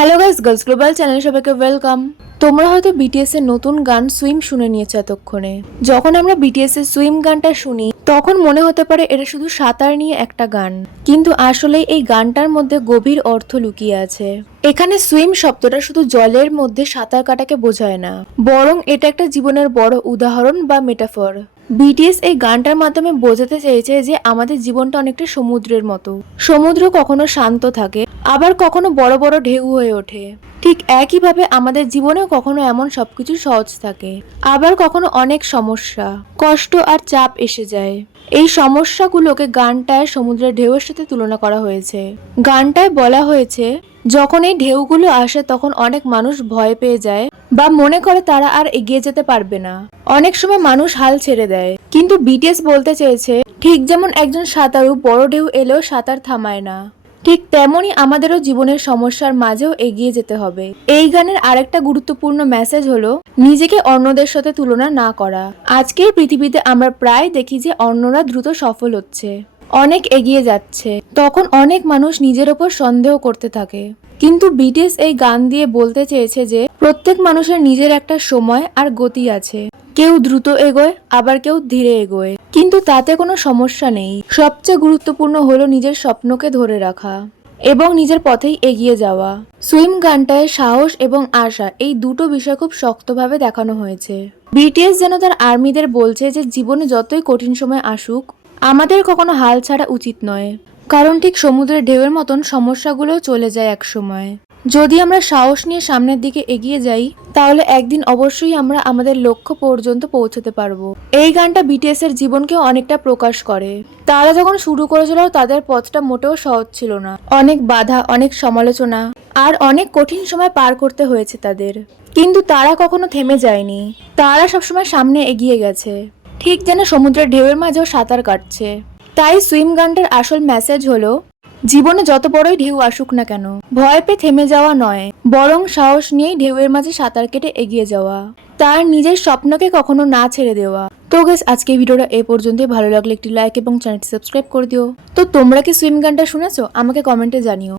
Hello guys, girls global চ্যানেলে সবাইকে welcome. তোমরা হয়তো বিটিএস এর নতুন গান সুইম শুনে নিয়েছো এতক্ষণে। যখন আমরা বিটিএস এর সুইম গানটা শুনি তখন মনে হতে পারে এটা শুধু সাঁতার নিয়ে একটা গান, কিন্তু আসলে এই গানটার মধ্যে গভীর অর্থ লুকিয়ে আছে। এখানে সুইম শব্দটা শুধু জলের মধ্যে সাঁতার কাটাকে বোঝায় না, বরং এটা একটা জীবনের বড় উদাহরণ বা মেটাফর। বিটিএস এই গানটার মাধ্যমে বোঝাতে চেয়েছে যে আমাদের জীবনটা অনেকটা সমুদ্রের মতো। সমুদ্র কখনো শান্ত থাকে, আবার কখনো বড় বড় ঢেউ হয়ে ওঠে। ঠিক একইভাবে আমাদের জীবনেও কখনো এমন সবকিছু সহজ থাকে, আবার কখনো অনেক সমস্যা, কষ্ট আর চাপ এসে যায়। এই সমস্যাগুলোকে গানটায় সমুদ্রের ঢেউয়ের সাথে তুলনা করা হয়েছে। গানটায় বলা হয়েছে, যখন এই ঢেউগুলো আসে তখন অনেক মানুষ ভয় পেয়ে যায় বা মনে করে তারা আর এগিয়ে যেতে পারবে না। অনেক সময় মানুষ হাল ছেড়ে দেয়, কিন্তু বিটিএস বলতে চেয়েছে ঠিক যেমন একজন সাঁতারু বড় ঢেউ এলেও সাঁতার থামায় না, ঠিক তেমনই আমাদেরও জীবনের সমস্যার মাঝেও এগিয়ে যেতে হবে। এই গানের আরেকটা গুরুত্বপূর্ণ মেসেজ হলো নিজেকে অন্যদের সাথে তুলনা না করা। আজকের পৃথিবীতে আমরা প্রায় দেখি যে অন্যরা দ্রুত সফল হচ্ছে, অনেক এগিয়ে যাচ্ছে, তখন অনেক মানুষ নিজের ওপর সন্দেহ করতে থাকে। কিন্তু বিটিএস এই গান দিয়ে বলতে চেয়েছে যে প্রত্যেক মানুষের নিজের একটা সময় আর গতি আছে। কেউ দ্রুত এগোয়, আবার কেউ ধীরে এগোয়, কিন্তু তাতে কোনো সমস্যা নেই। সবচেয়ে গুরুত্বপূর্ণ হলো নিজের স্বপ্নকে ধরে রাখা এবং নিজের পথেই এগিয়ে যাওয়া। সুইম গানটায় সাহস এবং আশা এই দুটো বিষয় খুব শক্তভাবে দেখানো হয়েছে। বিটিএস যেন তার আর্মিদের বলছে যে জীবনে যতই কঠিন সময় আসুক, আমাদের কখনো হাল ছাড়া উচিত নয়, কারণ ঠিক সমুদ্রের ঢেউয়ের মতন সমস্যাগুলোও চলে যায় এক সময়। যদি আমরা সাহস নিয়ে সামনের দিকে এগিয়ে যাই, তাহলে একদিন অবশ্যই আমরা আমাদের লক্ষ্য পর্যন্ত পৌঁছতে পারবো। এই গানটা বিটিএস এর জীবনকে অনেকটা প্রকাশ করে। তারা যখন শুরু করেছিল তাদের পথটা মোটেও সহজ ছিল না, অনেক বাধা, অনেক সমালোচনা আর অনেক কঠিন সময় পার করতে হয়েছে তাদের, কিন্তু তারা কখনো থেমে যায়নি। তারা সবসময় সামনে এগিয়ে গেছে, ঠিক যেন সমুদ্রের ঢেউয়ের মাঝেও সাঁতার কাটছে। তাই সুইম গানটার আসল মেসেজ হলো, জীবনে যত বড়ই ঢেউ আসুক না কেন, ভয় পেয়ে থেমে যাওয়া নয়, বরং সাহস নিয়েই ঢেউয়ের মাঝে সাঁতার কেটে এগিয়ে যাওয়া, তার নিজের স্বপ্নকে কখনো না ছেড়ে দেওয়া। তো গাইস, আজকে ভিডিওটা এই পর্যন্তই। ভালো লাগলে একটি লাইক এবং চ্যানেলটি সাবস্ক্রাইব করে দিও। তো তোমরা কি সুইম গানটা শুনেছো? আমাকে কমেন্টে জানিও।